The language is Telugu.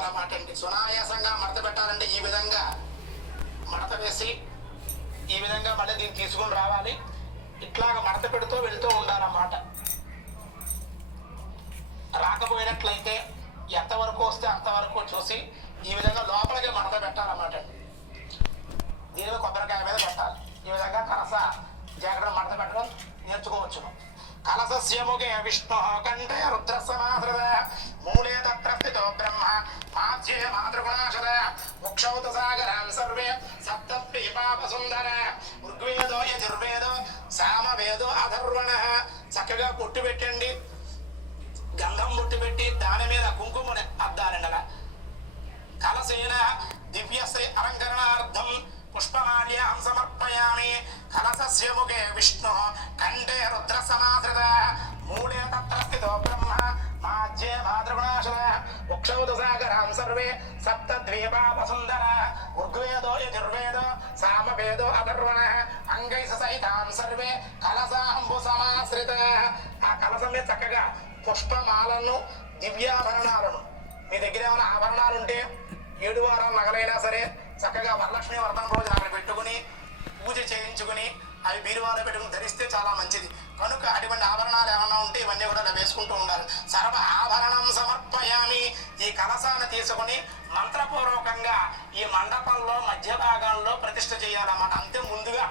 పెట్టాలన్నమాట అండి. సునాయాసంగా మడత పెట్టాలంటే ఈ విధంగా మడత వేసి ఈ విధంగా మళ్ళీ దీన్ని తీసుకుని రావాలి. ఇట్లాగ మడత పెడుతూ వెళ్తూ ఉండాలన్నమాట. రాకపోయినట్లయితే ఎంతవరకు వస్తే అంతవరకు చూసి ఈ విధంగా లోపలికి మడత పెట్టాలన్నమాట. దీని కొబ్బరికాయ మీద పెట్టాలి. ఈ విధంగా కలస జాగ్రత్త మడత పెట్టడం నేర్చుకోవచ్చు. కలసస్య ముఖే విష్ణు కంఠే రుద్ర సమాధృత మూలే తత్ర స్థితో బ్రహ్మ మాధ్యే మాతృగుణాశర ముక్షౌత సాగరాం సర్వే సప్తపి పాప సుందర ఋగ్వేదో యజుర్వేదో సామవేదో అధర్వణ. చక్కగా పొట్టు పెట్టండి, గంధం బొట్టు పెట్టి దాని మీద కుంకుమని అద్దాలండి. అలా కలసేన దివ్యశ్రీ అలంకరణార్థం పుష్పమాల్యాం సమర్పయామి. కలసస్య ముఖే విష్ణు కంఠే రుద్ర సమాధృత మూలే తత్ర స్థితో బ్రహ్మ మాధ్యే మాతృగుణాశర ముక్షౌత సాగరాం సర్వే సప్తద్వీపాప సుందర ఋగ్వేదో యజుర్వేదో సామవేదో అధర్వణ అంగైస సహితాం సర్వే కలసాంబు సమాశ్రిత. ఆ కలసం మీద చక్కగా పుష్పమాలను దివ్యాభరణాలను, మీ దగ్గర ఏమైనా ఆభరణాలు ఉంటే 7 వారాల నగలైనా సరే చక్కగా వరలక్ష్మి వ్రతం రోజు అక్కడ పెట్టుకుని పూజ చేయించుకుని అవి బీరువాలో పెట్టుకుని ధరిస్తే చాలా మంచిది. కనుక అటువంటి ఆభరణాలు ఏమన్నా ఉంటే ఇవన్నీ కూడా వేసుకుంటూ ఉండాలి. సర్వ ఆభరణం సమర్పయామి. ఈ కలశాన్ని తీసుకుని మంత్రపూర్వకంగా ఈ మండపంలో మధ్య భాగంలో ప్రతిష్ఠ చేయాలన్నమాట. అంతే ముందుగా